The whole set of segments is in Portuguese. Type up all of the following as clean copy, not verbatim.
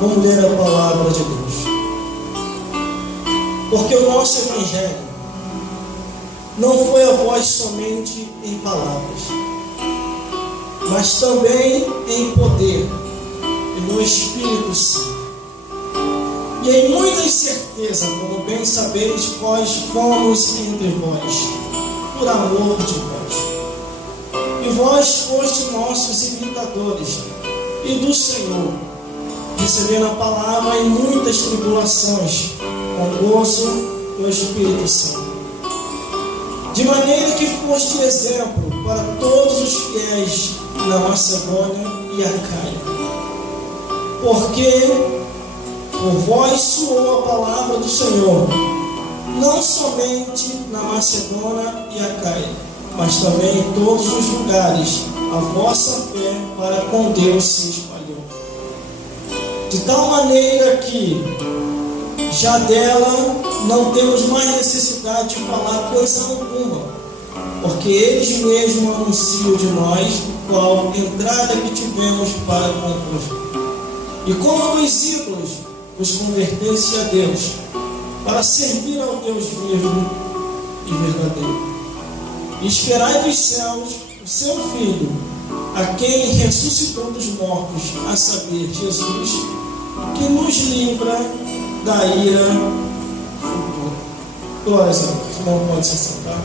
Vamos ler a palavra de Deus. Porque o nosso Evangelho não foi a voz somente em palavras, mas também em poder e no Espírito Santo. E em muita certeza, como bem sabeis, vós fomos entre vós, por amor de vós. E vós fostes nossos imitadores, e do Senhor, recebendo a palavra em muitas tribulações, com gozo do Espírito Santo. De maneira que foste exemplo para todos os fiéis na Macedônia e Acaia. Porque por vós soou a palavra do Senhor, não somente na Macedônia e Acaia, mas também em todos os lugares, a vossa fé para com Deus se espalhou. De tal maneira que já dela não temos mais necessidade de falar coisa alguma, porque eles mesmos anunciam de nós qual entrada que tivemos para convosco. E como nos ídolos vos converteste a Deus, para servir ao Deus vivo e verdadeiro. E esperai dos céus o seu Filho, a quem ressuscitou dos mortos, a saber, Jesus, que nos livra da ira futura. Glórias a Deus. Não pode se sentar.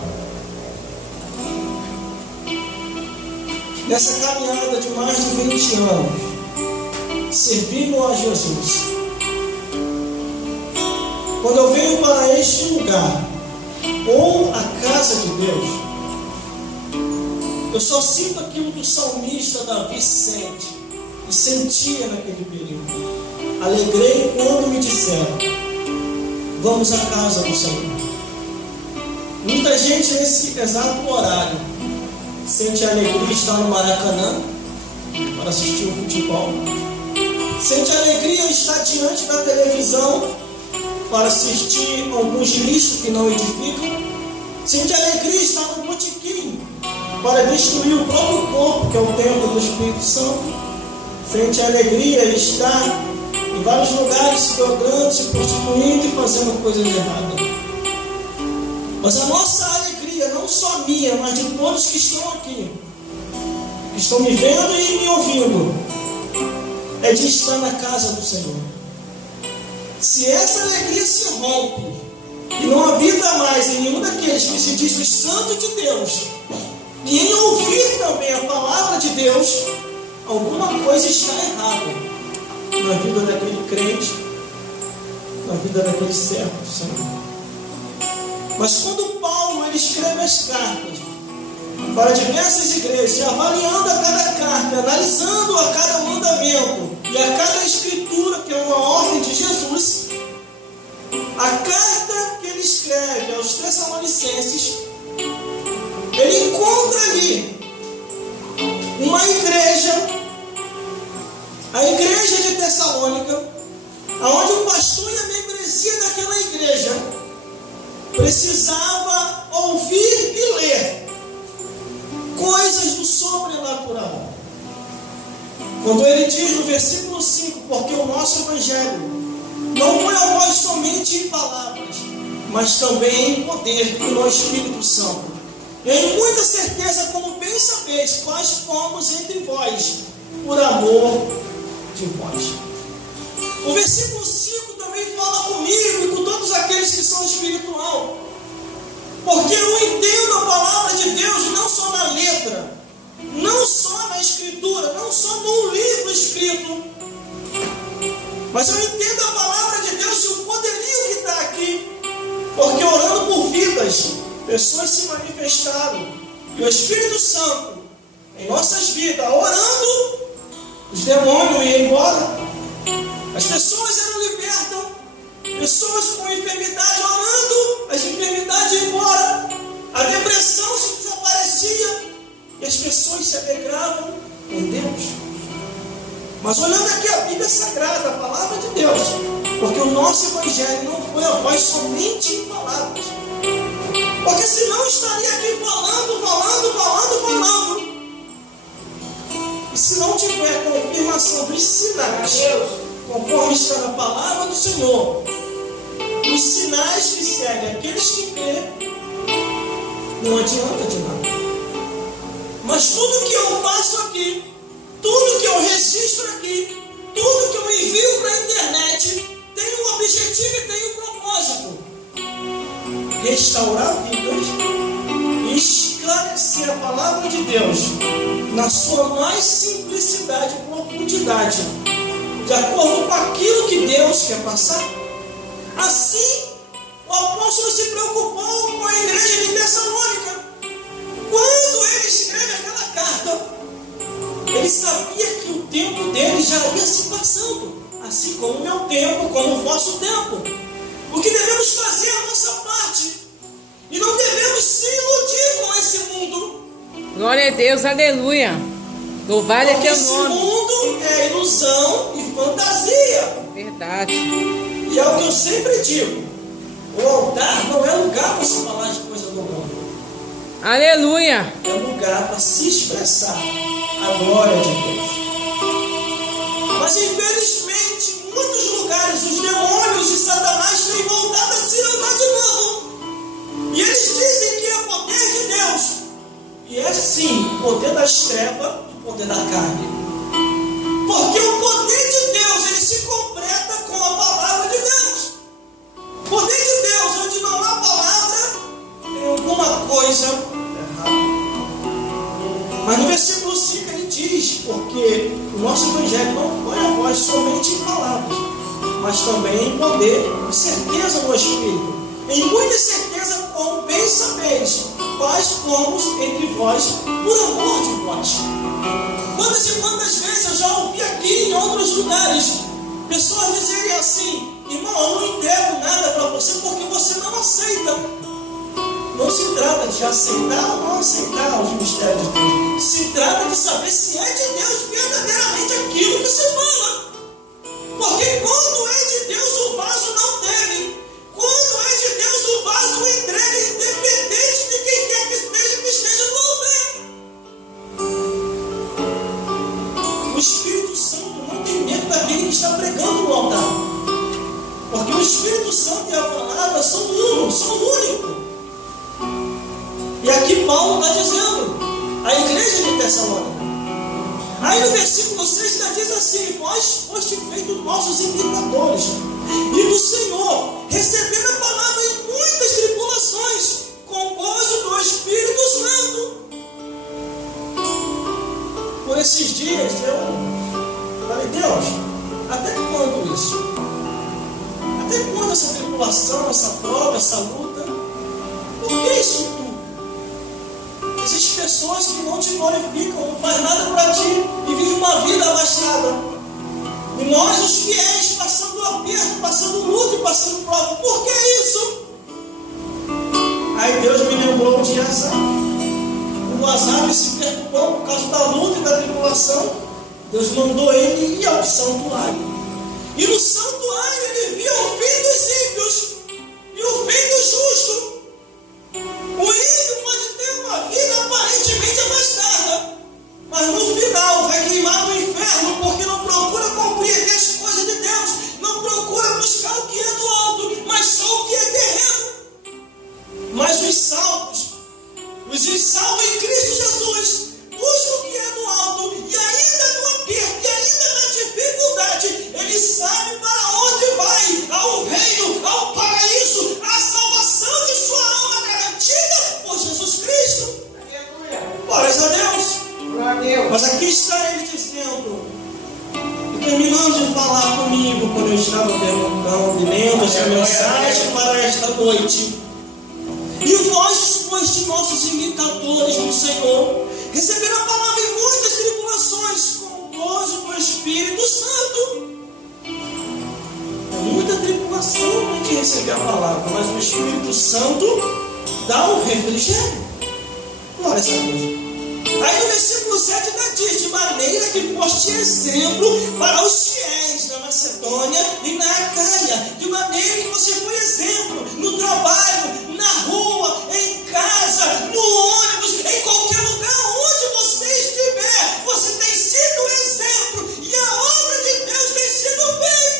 Nessa caminhada de mais de 20 anos, servindo a Jesus, quando eu venho para este lugar, ou a casa de Deus, eu só sinto aquilo que o salmista Davi sente, e sentia naquele período. Alegrei quando me disseram, vamos à casa do Senhor. Muita gente nesse exato horário sente a alegria de estar no Maracanã para assistir o futebol. Sente a alegria de estar diante da televisão para assistir alguns lixos que não edificam. Sente a alegria de estar no botequim para destruir o próprio corpo, que é o templo do Espírito Santo. Sente a alegria de estar em vários lugares se drogando, se prostituindo e fazendo coisas erradas. Mas a nossa alegria, não só minha, mas de todos que estão aqui, que estão me vendo e me ouvindo, é de estar na casa do Senhor. Se essa alegria se rompe e não habita mais em nenhum daqueles que se diz os santos de Deus, e em ouvir também a palavra de Deus, alguma coisa está errada na vida daquele crente, na vida daquele servo do Senhor. Mas quando Paulo ele escreve as cartas para diversas igrejas, avaliando a cada carta, analisando a cada mandamento e a cada escritura, que é uma ordem de Jesus, a carta que ele escreve aos Tessalonicenses, ele encontra ali uma igreja, a igreja de Tessalônica, onde o pastor e a membresia daquela igreja precisava ouvir e ler coisas do sobrenatural. Quando ele diz no versículo 5, porque o nosso Evangelho não foi a voz somente em palavras, mas também em poder e no Espírito Santo. E em muita certeza, como bem sabeis, quais fomos entre vós, por amor de vós. O versículo 5 também fala comigo e com todos aqueles que são espiritual. Porque eu entendo a palavra de Deus não só na letra, não só na escritura, não só num livro escrito, mas eu entendo a palavra de Deus e o poderio que está aqui. Porque orando por vidas, pessoas se manifestaram. E o Espírito Santo, em nossas vidas, orando, os demônios iam embora. As pessoas eram libertas. Pessoas com enfermidade orando, as enfermidades iam embora. A depressão se desaparecia. E as pessoas se alegravam em Deus. Mas olhando aqui a Bíblia Sagrada, a palavra de Deus, porque o nosso Evangelho não foi a voz somente em palavras. Porque senão estaria aqui falando. E se não tiver confirmação dos sinais, conforme está na palavra do Senhor, os sinais que seguem aqueles que crêem, não adianta de nada. Mas tudo que eu faço aqui, tudo que eu registro aqui, tudo que eu envio para a internet, tem um objetivo e tem um propósito: restaurar vidas e esclarecer a palavra de Deus na sua mais simplicidade e profundidade, de acordo com aquilo que Deus quer passar. Assim, o apóstolo se preocupou com a igreja de Tessalônica. Quando ele escreve aquela carta, ele sabia que o tempo dele já ia se passando, assim como o meu tempo, como o vosso tempo. O que devemos fazer é a nossa parte, e não devemos se iludir com esse mundo. Glória a Deus, aleluia. Louvado é teu nome. Esse mundo é ilusão e fantasia. Verdade. E é o que eu sempre digo: o altar não é lugar para se falar de coisa do mundo. Aleluia. É lugar para se expressar a glória de Deus. Mas infelizmente, em muitos lugares, os demônios e Satanás têm voltado a se levar de novo. E eles dizem que é poder de Deus. E é sim o poder das trevas e o poder da carne. Porque o poder de Deus, ele se completa com a palavra de Deus. O poder de Deus, onde não há palavra, tem alguma coisa errada. Mas no versículo 5 ele diz: porque o nosso evangelho não foi a voz somente em palavras, mas também em poder e certeza no Espírito, em muita certeza, como bem sabeis, quais fomos entre vós por amor de vós. Quantas e quantas vezes eu já ouvi aqui em outros lugares pessoas dizerem assim: irmão, eu não entrego nada para você porque você não aceita. Não se trata de aceitar ou não aceitar os mistérios de Deus. Se trata de saber se é de Deus verdadeiramente aquilo que se fala. Porque quando é de Deus, o vaso não teme. Quando é de Deus, o vaso entrega, independente de quem quer que esteja no altar. O Espírito Santo não tem medo daquele que está pregando no altar. Porque o Espírito Santo e a palavra são um, são únicos. E aqui Paulo está dizendo, a igreja de Tessalônica. Aí no versículo 6 ainda diz assim: vós foste feitos nossos imitadores e do Senhor, recebendo a palavra em muitas tribulações, com gozo do Espírito Santo. Por esses dias eu falei: Deus, até quando isso? Até quando essa tribulação, essa prova, essa luta? Por que isso tudo? Existem pessoas que não te glorificam, não faz nada para ti e vivem uma vida abastada. E nós, os fiéis, passando aperto, passando luta e passando prova. Por que isso? Aí Deus me lembrou de Asaf. O Asaf se perturbou por causa da luta e da tribulação. Deus mandou ele ir ao santuário. E no santuário ele via o fim dos ímpios e o fim do justo. O ímpio pode ter uma vida aparentemente abastada, mas no final vai queimar no inferno, porque não procura compreender as coisas de Deus, não procura buscar o que é do alto, mas só o que é terreno. Mas os salvos em Cristo Jesus, buscam o que é do alto, e ainda no aperto, e ainda na dificuldade, ele sabe para onde vai: ao reino, ao paraíso, à salvação de sua alma garantida por Jesus Cristo. Glórias a Deus. Mas aqui está ele dizendo, e terminando de falar comigo, quando eu estava perguntando e lendo essa mensagem para esta noite: e vós foste nossos imitadores no Senhor, receberam a palavra em muitas tribulações, com gozo do Espírito Santo. É muita tribulação para a gente receber a palavra, mas o Espírito Santo dá um refrigério. Glória a Deus. Aí no versículo 7 ainda diz: de maneira que foste exemplo para os fiéis na Macedônia e na Acaia. De maneira que você foi exemplo no trabalho, na rua, em casa, no ônibus, em qualquer lugar onde você estiver. Você tem sido exemplo e a obra de Deus tem sido feita.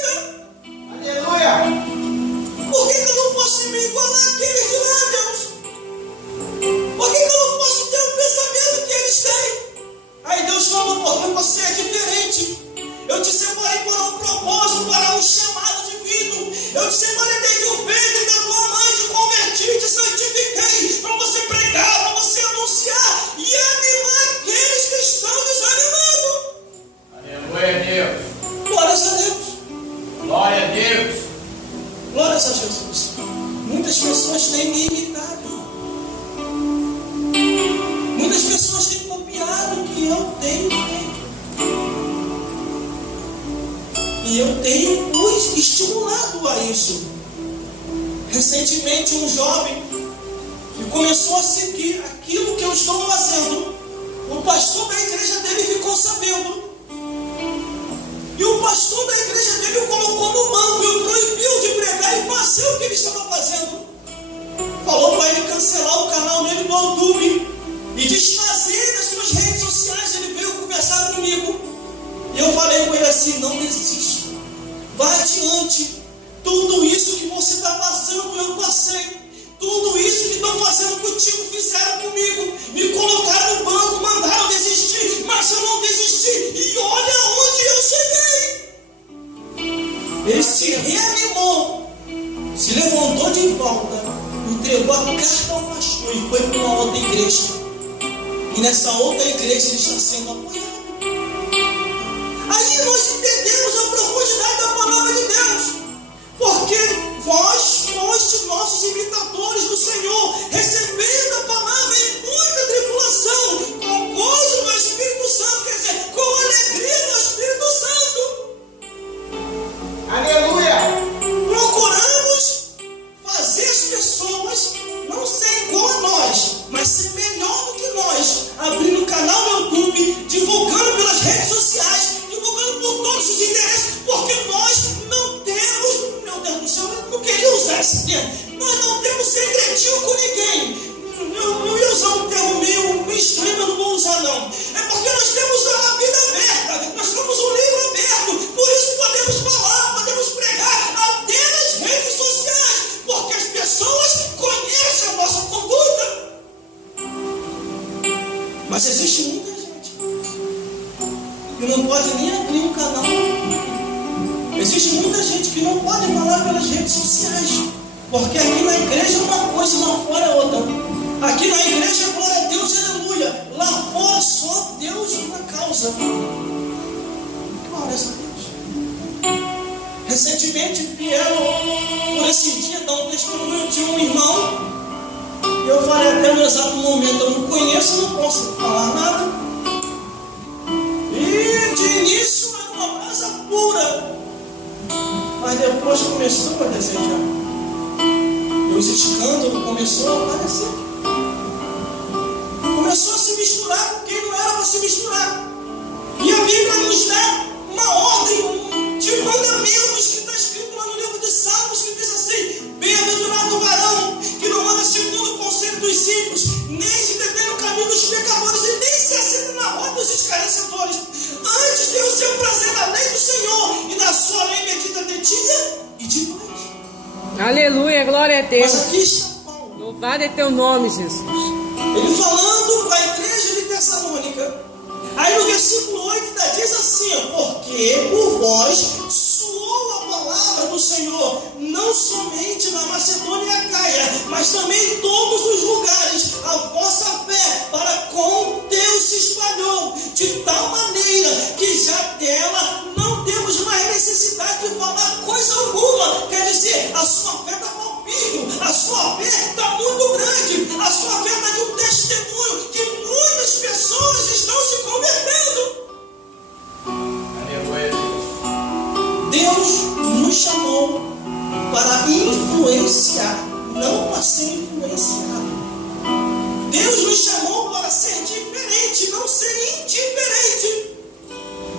para ir para um propósito, para um chamado divino. Eu te separei desde o ventre da tua mãe, te converti, te santifiquei, para você pregar, para você anunciar e animar aqueles que estão desanimados. Aleluia a Deus. Glórias a Deus. Glória a Deus. Glórias a Jesus. Muitas pessoas têm me imitado. Muitas pessoas têm copiado o que eu tenho feito. E eu tenho os estimulado a isso. Recentemente, um jovem que começou a seguir aquilo que eu estou fazendo, o pastor da igreja dele ficou sabendo. E o pastor da igreja dele o colocou no banco e o proibiu de pregar e fazer o que ele estava fazendo. Falou para ele cancelar o canal dele do YouTube e desfazer das suas redes sociais. Ele veio conversar comigo. E eu falei com ele assim: não desista. Vai adiante. Tudo isso que você está passando, eu passei. Tudo isso que estão fazendo contigo, fizeram comigo. Me colocaram no banco, mandaram desistir, mas eu não desisti. E olha onde eu cheguei. Ele se reanimou, se levantou de volta, entregou a carta ao pastor e foi para uma outra igreja. E nessa outra igreja ele está sendo apoiado. Aí nós entendemos a profundidade da palavra de Deus. Porque vós foste nossos imitadores do Senhor, recebendo a palavra em muita tribulação, com gozo do Espírito Santo, quer dizer, com alegria do Espírito Santo. Aleluia. Procuramos fazer as pessoas não ser igual a nós, mas ser melhor do que nós, abrindo canal no YouTube, divulgando pelas redes sociais, divulgando por todos os endereços, porque nós não temos, meu Deus do céu, eu não queria usar esse termo, nós não temos segredinho com ninguém. Eu ia usar um termo meio estranho, mas não vou usar não. É porque nós temos a vida aberta, nós temos um livro aberto, por isso podemos falar, podemos pregar até nas redes sociais, porque as pessoas conhecem a nossa conduta. Mas existe muita gente que não pode nem abrir um canal. Existe muita gente que não pode falar pelas redes sociais, porque aqui na igreja é uma coisa, lá fora é outra. Aqui na igreja, glória a Deus, aleluia. Lá fora só Deus uma causa. Glórias a Deus. Recentemente vieram, por esse dia, dar um testemunho de um irmão. E eu falei até no exato momento, eu não conheço, não posso falar nada. E de início era uma brasa pura, mas depois começou a desejar. E os escândalos começou a aparecer. Começou a se misturar com quem não era para se misturar. E a Bíblia nos dá uma ordem de mandamentos que está escrito lá no livro de Salmos, que diz assim: bem-aventurado o varão que não anda segundo o conselho dos ímpios, nem se detém no caminho dos pecadores, e nem se assenta na roda dos escarnecedores. Antes tem o seu prazer na lei do Senhor, e na sua lei medita de dia e de noite. Aleluia, glória a Deus. Mas aqui está Paulo. Louvado é teu nome, Jesus. Ele falando com a igreja de Tessalônica. Aí no versículo 8 ainda diz assim: porque por vós soou a palavra do Senhor, não somente na Macedônia e Acaia, mas também em todos os lugares. A vossa fé para com Deus se espalhou, de tal maneira que já dela não temos mais necessidade de falar coisa alguma. Quer dizer, a sua fé está palpável, a sua fé está muito grande, a sua fé está de um testemunho que muitas pessoas estão se convertendo. Deus nos chamou para influenciar, não para ser influenciado. Deus nos chamou para ser diferente, não ser indiferente.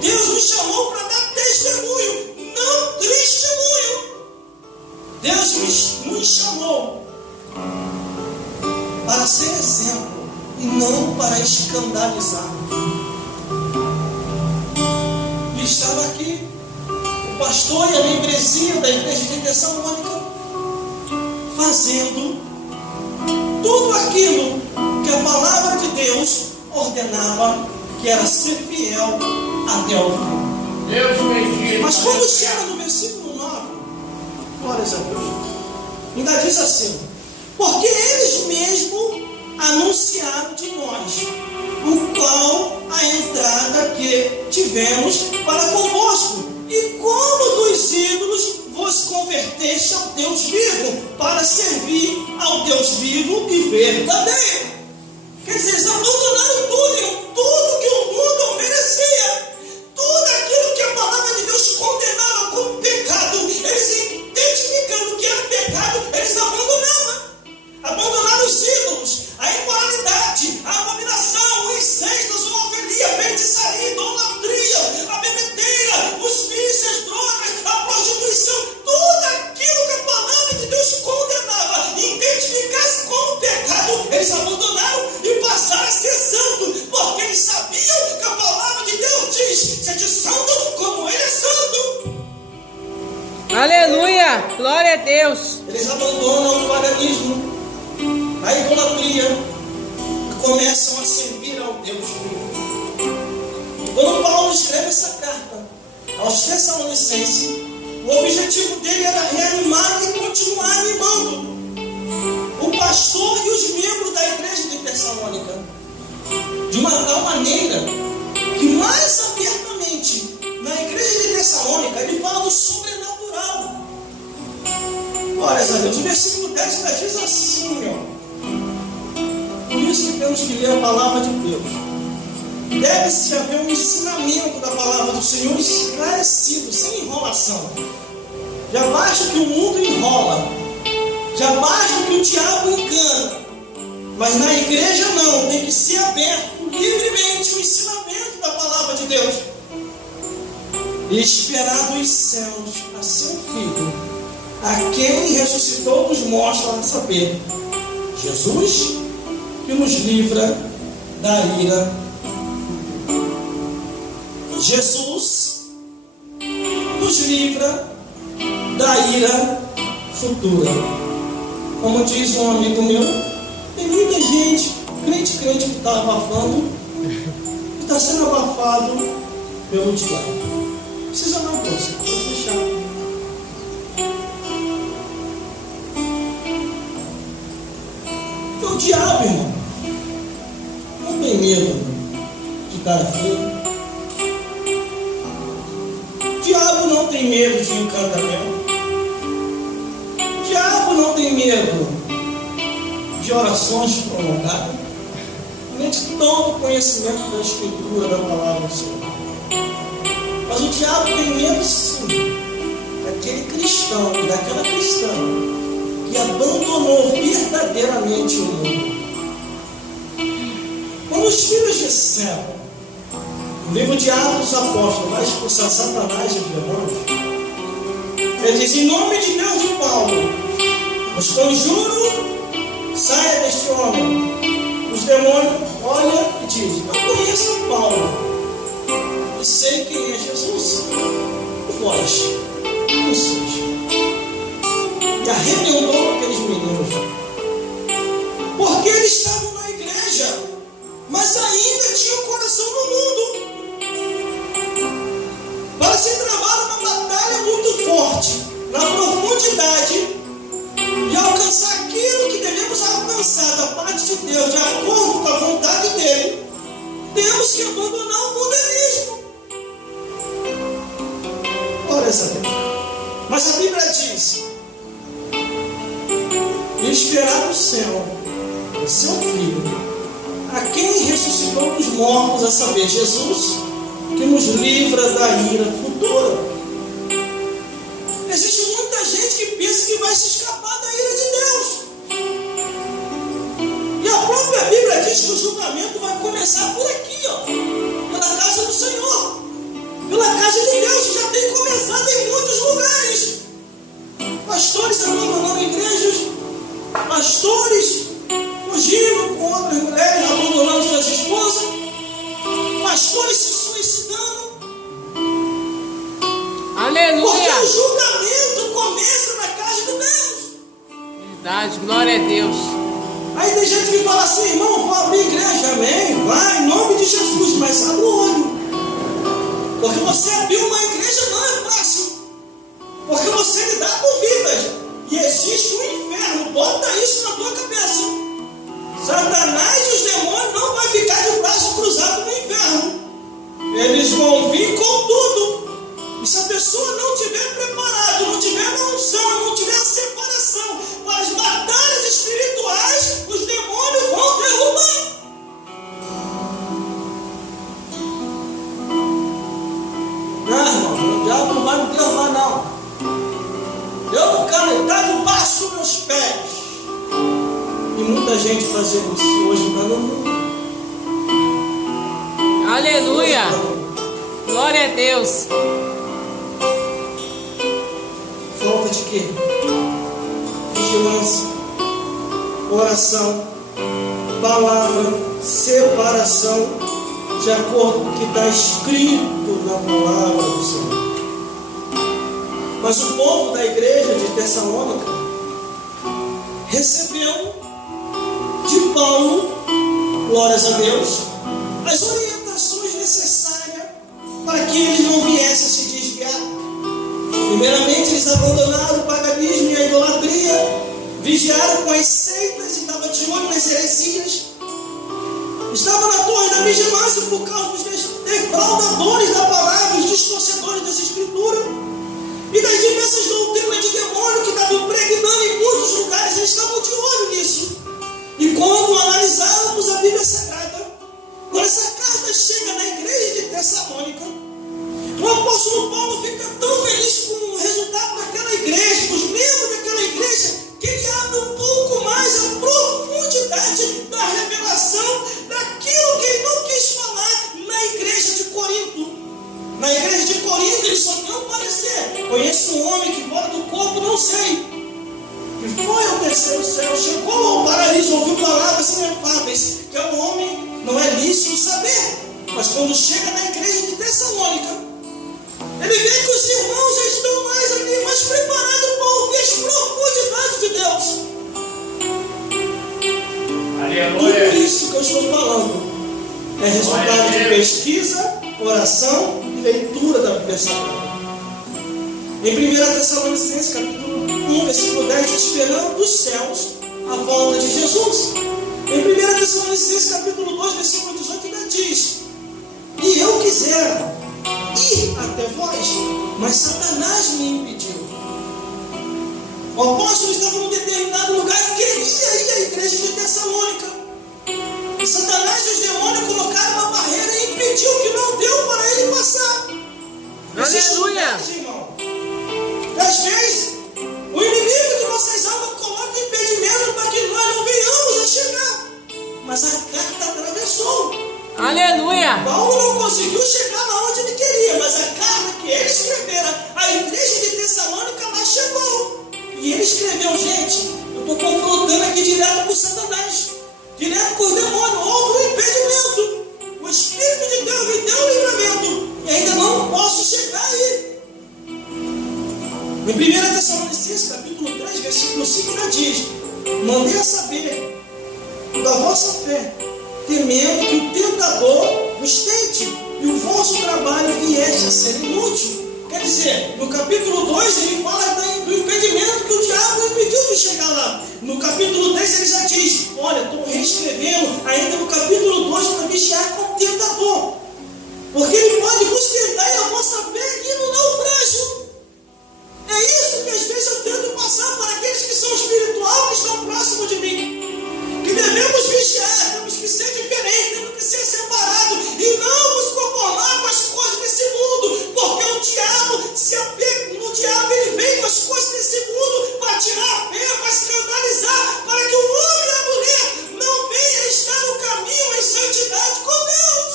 Deus nos chamou para dar testemunho, não testemunho. Deus nos chamou para ser exemplo e não para escandalizar. E estava aqui o pastor e a membresia da igreja de Tessalônica fazendo tudo aquilo que a palavra de Deus ordenava, que era ser fiel até o fim. Deus bendiga. Mas quando chega no versículo 9, glórias a Deus, ainda diz assim: porque eles mesmos anunciaram de nós, o qual a entrada que tivemos para convosco, e como dos ídolos vos converteste ao Deus vivo, para servir ao Deus vivo e verdadeiro. Quer dizer, eles abandonaram tudo que o mundo oferecia, tudo aquilo que a palavra de Deus condenava como pecado. Eles, identificando o que era pecado, eles abandonaram os ídolos, a imoralidade, a abominação, o incesto, a zoofilia, a feitiçaria, a idolatria, a bebedeira, os vícios, as drogas, a prostituição, tudo aquilo que a palavra de Deus condenava e identificasse como pecado, eles abandonaram e passaram a ser santo, porque eles sabiam que a palavra de Deus diz: sede santo como ele é santo. Aleluia! Glória a Deus! Eles abandonam o paganismo, a idolatria, e começam a servir ao Deus vivo. Quando Paulo escreve essa carta aos Tessalonicenses, o objetivo dele era reanimar e continuar animando o pastor e os membros da igreja de Tessalônica, de uma tal maneira que mais abertamente na igreja de Tessalônica ele fala do sobrenatural. Glórias a Deus. O versículo 10 ainda diz assim, ó: por isso que temos que ler a palavra de Deus. Deve-se haver um ensinamento da palavra do Senhor esclarecido, sem enrolação. Já basta que o mundo enrola, já basta que o diabo engana, mas na igreja não, tem que ser aberto livremente o ensinamento da palavra de Deus. E esperar dos céus a seu Filho, a quem ressuscitou dos mortos, a saber, Jesus, que nos livra da ira. Jesus nos livra da ira futura. Como diz um amigo meu, tem muita gente, crente que está abafando, e está sendo abafado pelo diabo. Precisa não, você pode deixar. Então o diabo, irmão, não tem medo de cara feia. O diabo não tem medo de encantamento. O diabo não tem medo de orações prolongadas. Mente todo o conhecimento da Escritura, da palavra do Senhor. Mas o diabo tem medo sim daquele cristão e daquela cristã que abandonou verdadeiramente o mundo. Quando os filhos de Seva, no livro de Atos dos Apóstolos, vai expulsar Satanás e os demônios, ele diz: em nome de Deus de Paulo, os conjuro, saia deste homem. Os demônios olham e dizem: eu conheço Paulo e sei quem é Jesus. Vós, quem sois? E arrebentou aqueles meninos, porque eles estavam na igreja, mas ainda tinham o coração no mundo. Para se travar uma batalha muito forte, na profundidade, e alcançar aquilo que devemos alcançar da parte de Deus, de acordo com a vontade dele, temos que abandonar o mundanismo. Glória a Deus. Mas a Bíblia diz: e esperar no céu o seu Filho, a quem ressuscitou dos mortos, a saber, Jesus, que nos livra da ira futura. Existe muita gente que pensa que vai se escapar da ira de Deus. E a própria Bíblia diz que o julgamento vai começar por aqui, ó, pela casa do Senhor, pela casa de Deus, que já tem começado em muitos lugares. Pastores abandonando igrejas, pastores fugindo com outras mulheres, abandonando suas esposas, pastores se suicidando. Aleluia! Porque o julgamento começa na casa de Deus. Verdade, glória a Deus. Aí tem gente que fala assim: irmão, vou abrir igreja, amém? Vai, em nome de Jesus, mas abre o olho. Porque você abrir uma igreja não é fácil. Porque você lidar com vidas. E existe um inferno. Bota isso na tua cabeça. Satanás e os demônios não vão ficar de braço cruzado no inferno. Eles vão vir com tudo. E se a pessoa não estiver preparada, não tiver a unção, não tiver a separação para as batalhas espirituais, os demônios vão derrubar. Não, irmão, o diabo não vai me derrubar, não. Eu vou calentar debaixo dos meus pés. E muita gente fazendo isso hoje está no mundo. Aleluia. Glória a Deus. Falta de quê? Vigilância, oração, palavra, separação, de acordo com o que está escrito na palavra do Senhor. Mas o povo da igreja de Tessalônica recebeu de Paulo, glórias a Deus, as orientações necessárias para que eles não viessem a se desviar. Primeiramente, eles abandonaram o paganismo e a idolatria, vigiaram com as seitas e estavam de olho nas heresias. Estavam na torre da vigilância por causa dos defraudadores da palavra, os distorcedores das escrituras e das diversas doutrinas de demônio que estavam impregnando em muitos lugares. Eles estavam de olho nisso. E quando analisávamos a Bíblia Sagrada, quando essa carta chega na igreja de Tessalônica, o apóstolo Paulo fica tão feliz com o resultado daquela igreja, com os membros daquela igreja, que ele abre um pouco mais a profundidade da revelação daquilo que ele não quis falar na igreja de Corinto. Na igreja de Corinto ele só tem um parecer. Conheço um homem que fora do corpo, não sei. Que foi ao terceiro céu, chegou ao paraíso, ouviu palavras inefáveis, que é um homem, não é lícito saber. Mas quando chega na igreja de Tessalônica, ele vê que os irmãos já estão mais ali, mais preparados para ouvir as profundidades de Deus. Aleluia. Tudo isso que eu estou falando é resultado de pesquisa, oração e leitura da Bíblia Sagrada. Em 1 Tessalonicenses, capítulo 1, versículo 10, esperando dos céus a volta de Jesus. Em 1 Tessalonicenses, capítulo 2, versículo 18, ainda diz: e eu quisera ir até vós, mas Satanás me impediu. O apóstolo estava em um determinado lugar e queria ir à igreja de Tessalônica. E Satanás e os demônios colocaram uma barreira e impediu, que não deu para ele passar. Aleluia! Irmão. E às vezes, o inimigo de vocês almas coloca impedimento para que nós não venhamos a chegar. Mas a carta atravessou. Aleluia! Paulo não conseguiu chegar lá onde ele queria, mas a carta que ele escrevera, a igreja de Tessalônica lá chegou. E ele escreveu: gente, eu estou confrontando aqui direto com Satanás, direto com os demônios. Houve um impedimento. O Espírito de Deus me deu um livramento e ainda não posso chegar aí. Em 1 Tessalonicenses, capítulo 3, versículo 5, ainda diz: mandei a saber da vossa fé, temendo que o tentador vos tente e o vosso trabalho viesse a ser inútil. Quer dizer, no capítulo 2 ele fala do impedimento que o diabo impediu de chegar lá. No capítulo 3 ele já diz: olha, estou reescrevendo ainda no capítulo 2 para vigiar com o tentador, porque ele pode vos tentar e a vossa fé ir no naufrágio. É isso que às vezes eu tento passar para aqueles que são espirituais, que estão próximos de mim, que devemos vigiar, temos que ser diferentes, temos que ser separados e não nos conformar com as coisas desse mundo, porque o diabo ele vem com as coisas desse mundo para tirar a fé, para escandalizar, para que o homem e a mulher não venham estar no caminho em santidade com Deus.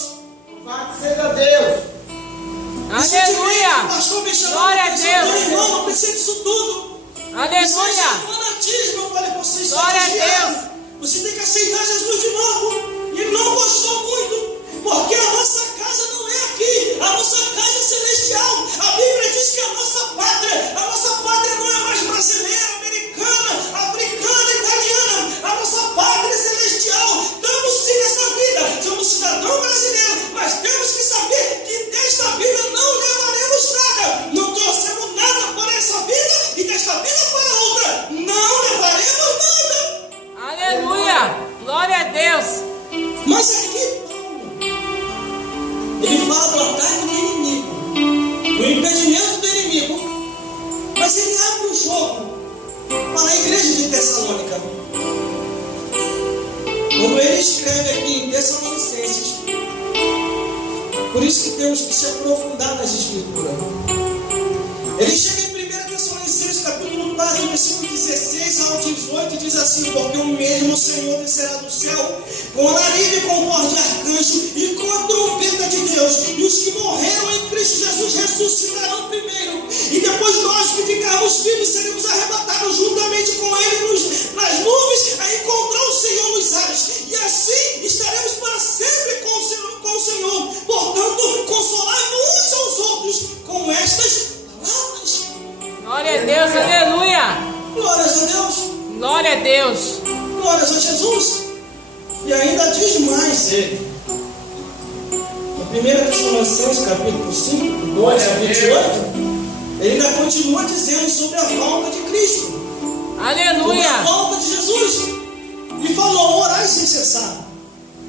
Louvado seja Deus. Aleluia! Pastor me chamou, glória a Deus! Irmão, não precisa disso tudo. Aleluia! Isso é fanatismo. Eu falei: você está Glória a desviado. Deus! Você tem que aceitar Jesus de novo. E ele não gostou muito, porque a nossa casa não é aqui, a nossa casa é celestial. A Bíblia diz que a nossa pátria não é mais brasileira, americana, africana, italiana. A nossa pátria é celestial. Estamos sim nessa vida, somos cidadão brasileiro, mas temos que saber que desta vida não céu. Quando ele escreve aqui em Tessalonicenses, por isso que temos que se aprofundar nas Escrituras. Ele chega em 1 Tessalonicenses, capítulo 4, versículo 16 ao 18, e diz assim: porque o mesmo Senhor descerá do céu com alarido e com voz de arcanjo e com a trombeta de Deus, e os que morreram em Cristo Jesus ressuscitarão primeiro, e depois nós que ficarmos vivos seremos arrebatados juntamente com Ele nas nuvens a encontrar o Senhor nos ares, e assim estaremos para sempre com o Senhor. Portanto, consolai uns aos outros com estas palavras. Glória a Deus, aleluia. Glórias a Deus. Glória a Deus. Glórias a Jesus. E ainda diz mais ele. Em 1 Tessalonicenses, capítulo 5, 2 a 28, ele ainda continua dizendo sobre a volta de Cristo. Sobre Aleluia. a volta de Jesus. E falou: orai sem cessar.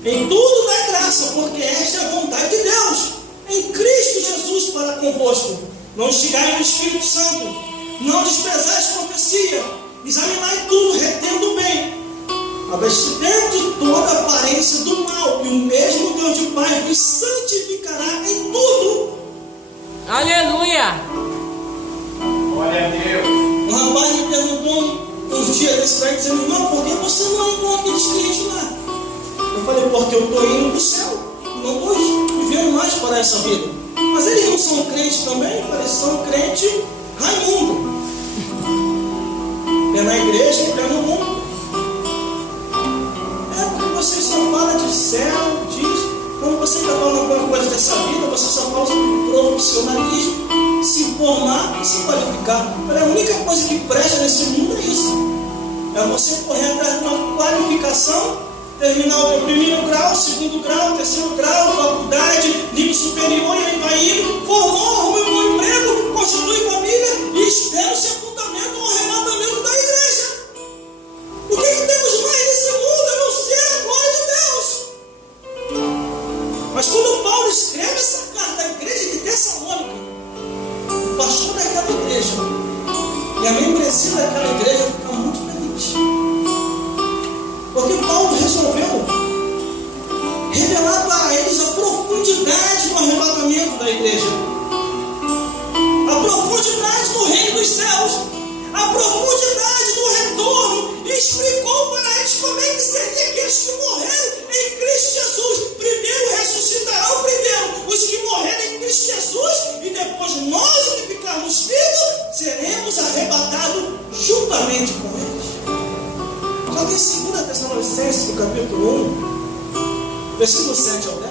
Em tudo dai graça, porque esta é a vontade de Deus em Cristo Jesus para convosco. Não estigai no Espírito Santo, não desprezais profecia, examinai tudo, retendo bem, abstendo de toda aparência do mal, e o mesmo Deus de Pai vos santificará em tudo. Aleluia. Glória a Deus. Um rapaz me perguntou uns dias desse aí, dizendo: irmão, por que você não encontra aqueles crentes lá? Eu falei: porque eu estou indo para o céu, não estou vivendo mais para essa vida. Mas eles não são crentes também? Eles são crentes Raimundo. É na igreja e é no mundo. É porque você só fala de céu, disso. Quando você está falando alguma coisa dessa vida, você só fala sobre profissionalismo, se formar e se qualificar. A única coisa que presta nesse mundo é isso. É você correr atrás de uma qualificação, terminar o teu primeiro grau, segundo grau, terceiro grau, faculdade, nível superior, e aí vai indo, formou, arrumou um emprego, constitui família e espera o sepultamento ou arrebatamento da igreja. O que temos mais nesse mundo a não ser a glória de Deus? Mas quando Paulo escreve essa carta à igreja de Tessalônica, o pastor daquela igreja e a membresia daquela igreja fica muito feliz. Porque Paulo resolveu revelar para eles a profundidade do arrebatamento da igreja, a profundidade do reino dos céus, a profundidade do retorno, e explicou para eles como é que seria aqueles que morreram em Cristo Jesus. Primeiro ressuscitarão primeiro os que morreram em Cristo Jesus, e depois nós, os que ficarmos vivos, seremos arrebatados juntamente com eles. Só que em 2 Tessalonicenses, no capítulo 1, versículo 7 ao 10,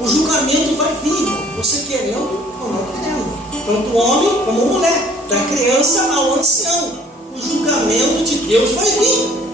o julgamento vai vir, você querendo ou não querendo, tanto homem como mulher, da criança ao ancião. O julgamento de Deus vai vir.